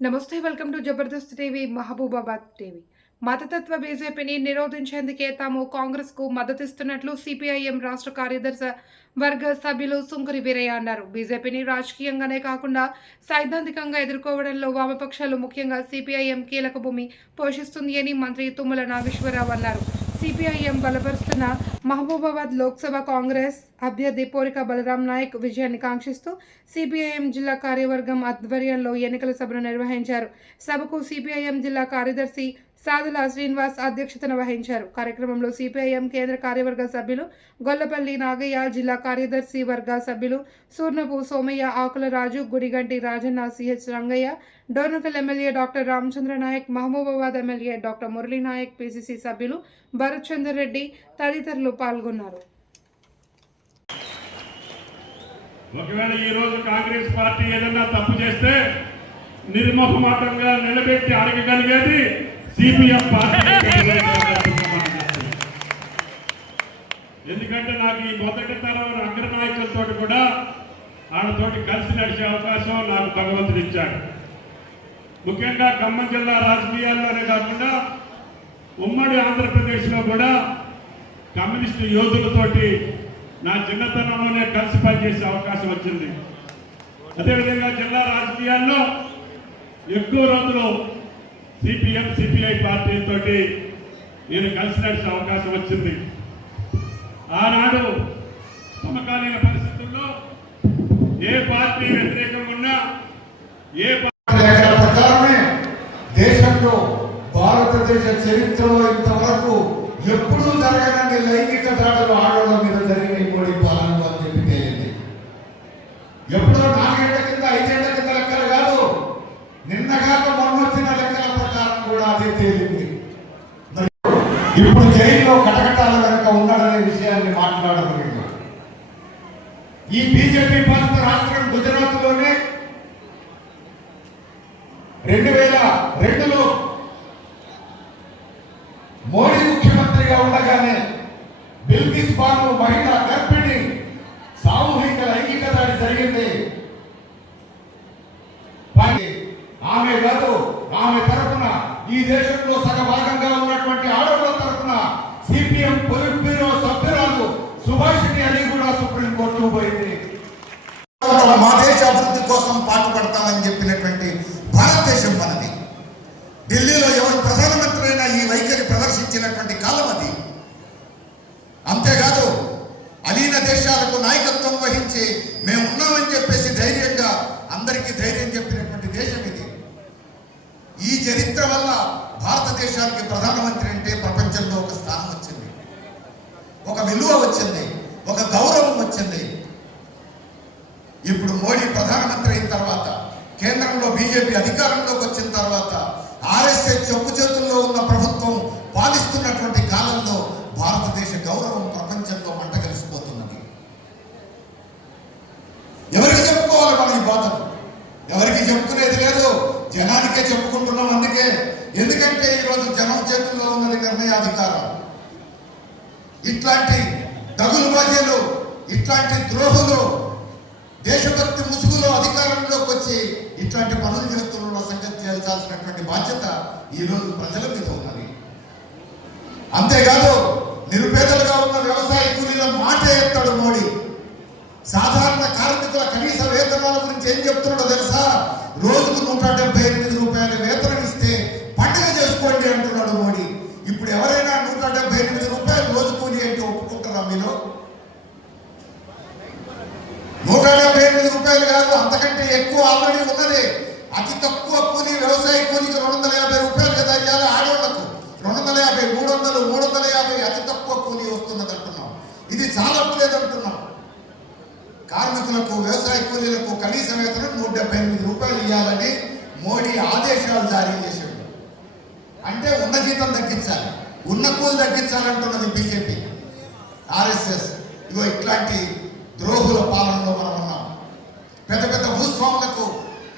నమస్తే welcome to Jabardasth TV Mahabubabad TV. మతతత్వ బీజేపీని నిరోధించేందుకే తాము కాంగ్రెస్కు మద్దతిస్తున్నట్లు సిపిఐఎం రాష్ట్ర కార్యదర్శి వర్గ సభ్యులు సుంకరి వీరయ్య అన్నారు. బీజేపీని రాజకీయంగానే కాకుండా సైద్ధాంతికంగా ఎదుర్కోవడంలో వామపక్షాలు ముఖ్యంగా సిపిఐఎం కీలక భూమి పోషిస్తుంది అని మంత్రి తుమ్మల నాగేశ్వరరావు అన్నారు. సిపిఐఎం బలపరుస్తున్న మహబూబాబాద్ లోక్సభ కాంగ్రెస్ అభ్యర్థి పోరిక బలరాం నాయక్ విజయాన్ని కాంక్షిస్తూ సిపిఐఎం జిల్లా కార్యవర్గం ఆధ్వర్యంలో ఎన్నికల సభను నిర్వహించారు. సభకు సిపిఐఎం జిల్లా కార్యదర్శి సాధుల శ్రీనివాస్ అధ్యక్షతన వహించారు. కార్యక్రమంలో సిపిఐఎం కేంద్ర కార్యవర్గ సభ్యులు గొల్లపల్లి నాగయ్య జిల్లా కార్యదర్శి వర్గ సభ్యులు Surnapu Somaiah Akula Raju Gudiganti Rajanna CH Rangaiah Dornakal MLA doctor Ramachandra Naik Mahabubabad MLA doctor Murali Naik PCC సభ్యులు భరత్ చందర్ రెడ్డి తదితరులు పాల్గొన్నారు. ఒకవేళ ఈ రోజు కాంగ్రెస్ పార్టీ ఏదన్నా తప్పు చేస్తే నిర్మోహమాటంగా నిలబెట్టి అడగగలిగేది సిపిఎం పార్టీ ఎందుకంటే నాకు ఈ మొదటి తరం అగ్రనాయకులతో కూడా ఆయనతోటి కలిసి నడిచే అవకాశం నాకు భగవంతుడు ఇచ్చాడు. ముఖ్యంగా ఖమ్మం జిల్లా రాజకీయాల్లోనే కాకుండా ఉమ్మడి ఆంధ్రప్రదేశ్లో కూడా కమ్యూనిస్టు యోధులతోటి నా చిన్నతనంలోనే కలిసి పనిచేసే అవకాశం వచ్చింది. అదేవిధంగా జిల్లా రాజకీయాల్లో ఎక్కువ రోజులు సిపిఎం సిపిఐ పార్టీతో నేను కలిసినట్టు అవకాశం వచ్చింది. ఆనాడు సమకాలీన పరిస్థితుల్లో ఏ పార్టీ వ్యతిరేకంగా ఉన్నా ఏ ప్రకారమే దేశంలో భారతదేశ చరిత్రలో ఇంతవరకు ఎప్పుడూ జరగనండి లైంగిక దాడులు ఆడవాళ్ళ మీద జరిగిన మోడీ పాలనలో అని చెప్పి తేలింది. ఎప్పుడో నాలుగేళ్ళ కింద ఐదేళ్ళ కింద లెక్కలు కాదు. నిన్న కాక వచ్చిన లెక్కల ప్రకారం కూడా అదే తేలింది మరి ఇప్పుడు జైల్లో కటకటాల వెనుక ఉన్నాడనే విషయాన్ని మాట్లాడగలిగాం ఈ బీజేపీ పాలిత రాష్ట్రం గుజరాత్లోనే రెండు వేల రెండులో మోడీ ముఖ్యమంత్రిగా ఉండగానే బిల్కిస్ బాను మహిళ గర్భిణి సామూహిక లైంగిక దాడి జరిగింది. ఆమె కాదు ఆమె తరఫున ఈ దేశంలో సగభాగంగా ఉన్నటువంటి ఆడవాళ్ళ తరఫున సిపిఎం పొలిట్ బ్యూరో సభ్యురాలు సుభాషిణి అని కూడా సుప్రీంకోర్టు పోయింది మా దేశ అభివృద్ధి కోసం పాటుపడతామని చెప్పినటువంటి భారతదేశం మనది ఢిల్లీలో ఎవరు ప్రధానమంత్రి అయినా ఈ వైఖరి ప్రదర్శించినటువంటి కాలం అది అంతేకాదు అలీన దేశాలకు నాయకత్వం వహించి మేము ఉన్నామని చెప్పేసి ధైర్యంగా అందరికీ ధైర్యం చెప్పినటువంటి దేశం ఇది. ఈ చరిత్ర వల్ల భారతదేశానికి ప్రధానమంత్రి అంటే ప్రపంచంలో ఒక స్థానం వచ్చింది. ఒక విలువ వచ్చింది. ఒక గౌరవం వచ్చింది. ఇప్పుడు మోడీ ప్రధానమంత్రి అయిన తర్వాత కేంద్రంలో బీజేపీ అధికారంలోకి వచ్చిన తర్వాత చెప్పుకునేది లేదు. జనానికే చెప్పుకుంటున్నాం అందుకే. ఎందుకంటే ఈరోజు జనం చేతుల్లో ఉన్నది నిర్ణయాధికారం. ఇట్లాంటి దగులు బాధ్యలు ఇట్లాంటి ద్రోహులు దేశభక్తి ముసుగులో అధికారంలోకి వచ్చి ఇట్లాంటి పనులు చేస్తున్న సంగతి చేయాల్సినటువంటి బాధ్యత ఈ రోజు ప్రజల మీద ఉన్నది. అంతేకాదు నిరుపేదలుగా ఉన్న వ్యవసాయ కూలీల మాట ఎత్తాడు మోడీ. సాధారణ కార్మికుల కనీస వేతనాల గురించి ఏం చెప్తున్నాడో తెలుసా? రోజుకు నూట డెబ్బై ఎనిమిది రూపాయల వేతనం ఇస్తే పండుగ చేసుకోండి అంటున్నాడు మోడీ. ఇప్పుడు ఎవరైనా నూట డెబ్బై ఎనిమిది రూపాయలు రోజు కూలి అంటే ఒప్పుకుంటారా మీరు? నూట డెబ్బై ఎనిమిది రూపాయలు కాదు అంతకంటే ఎక్కువ ఆల్రెడీ ఉన్నది. అతి తక్కువ కూలి వ్యవసాయ కూలికి రెండు వందల యాభై రూపాయలు కదా ఇవ్వాలి ఆడవాళ్ళకు రెండు వందల యాభై మూడు వందలు మూడు వందల యాభై అతి తక్కువ కూలి వస్తున్నది అంటున్నాం. ఇది చాలట్లేదు అంటున్నాం కార్మికులకు వ్యవసాయ కూలీలకు కనీస వేతనం నూట డెబ్బై ఎనిమిది రూపాయలు ఇవ్వాలని మోడీ ఆదేశాలు జారీ చేశాడు. అంటే ఉన్న జీతం తగ్గించాలి. ఉన్న కూలి తగ్గించాలంటున్నది బీజేపీ. ఆర్ఎస్ఎస్. ఇగో ఇట్లాంటి ద్రోహుల పాలనలో మనం ఉన్నాం. పెద్ద పెద్ద భూస్వాములకు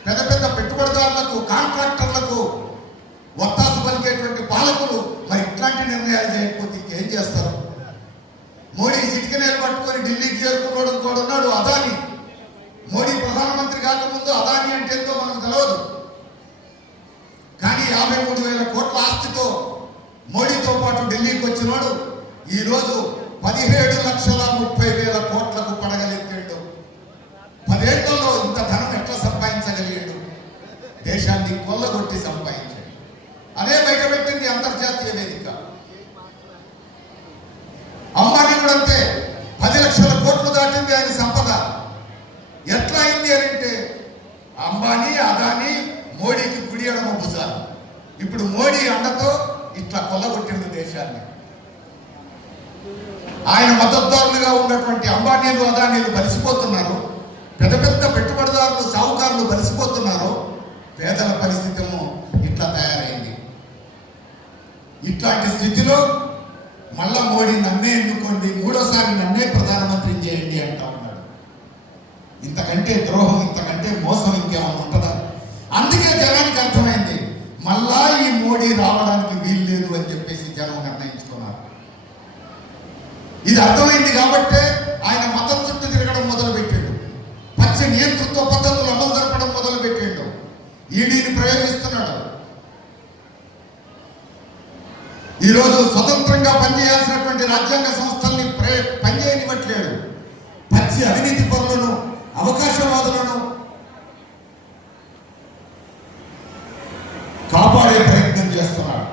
పెద్ద పెద్ద పెట్టుబడిదారులకు కాంట్రాక్టర్లకు ఒత్తాసు పలికేటువంటి పాలకులు మరి ఇట్లాంటి నిర్ణయాలు చేయకపోతే ఇంకేం చేస్తారు? మోడీ పట్టుకొని ఢిల్లీకి చేరుకున్నాడు ఇంకోడు ఉన్నాడు అదాని. మోడీ ప్రధానమంత్రి కాకముందు అదాని అంటే ఎంతో మనకు తెలియదు మూడు వేల కోట్ల ఆస్తితో మోడీతో పాటు ఢిల్లీకి వచ్చినాడు ఈరోజు పదిహేడు లక్షల ముప్పై వేల కోట్లకు పడగలిగింది ఏమైంది అని అంటే అంబానీ అదానీ మోడీకి కుడి ఎడమ ఇప్పుడు మోడీ అండతో ఇట్లా కొల్లగొట్టింది దేశాన్ని. ఆయన మద్దతుదారులుగా ఉన్నటువంటి అంబానీలు అదానీలు బలిసిపోతున్నారు. పెద్ద పెద్ద పెట్టుబడిదారులు సాహుకారులు బలిసిపోతున్నారు. పేదల పరిస్థితి ఇట్లా తయారైంది. ఇట్లాంటి స్థితిలో మళ్ళా మోడీ నన్నే ఎన్నుకోండి మూడోసారి నన్నే ప్రధానమంత్రి చేయండి అంటా ఉన్నాడు ఇంతకంటే ద్రోహం ఇంతకంటే మోసం ఇంకేమైనా ఉంటుందా? అందుకే జనానికి అర్థమైంది మళ్ళా ఈ మోడీ రావడానికి వీలు లేదు అని చెప్పేసి జనం నిర్ణయించుకున్నారు. ఇది అర్థమైంది కాబట్టే ఆయన మతం చుట్టూ తిరగడం మొదలు పెట్టాడు నియంతృత్వ పద్ధతులు అమలు జరపడం మొదలుపెట్టాడు. ఈడీని ప్రయోగిస్తున్నాడు. ఈరోజు స్వతంత్రంగా పనిచేయాల్సినటువంటి రాజ్యాంగ సంస్థల్ని ప్రే పనిచేయనివ్వట్లేడు పచ్చి అవినీతి పనులను అవకాశవాదులను కాపాడే ప్రయత్నం చేస్తున్నాడు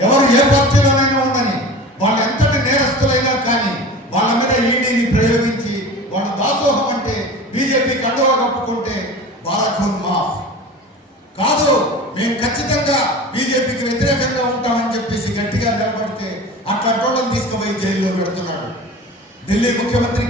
ఎవరు ఏ పార్టీలోనైనా ఉండని వాళ్ళు ఎంతటి నేరస్తులైనా కానీ వాళ్ళ మీద ఈడీని ప్రయోగించి వాళ్ళ దాసోహం అంటే బీజేపీ కండువా కప్పుకుంటే బారాఖూన్ మాఫ్. కాదు మేము ఖచ్చితంగా బీజేపీకి వ్యతిరేకంగా ఉంటామని చెప్పేసి గట్టిగా నిలబడితే అట్లాంటి వాళ్ళని తీసుకుపోయి జైల్లో పెడుతున్నాడు ఢిల్లీ ముఖ్యమంత్రి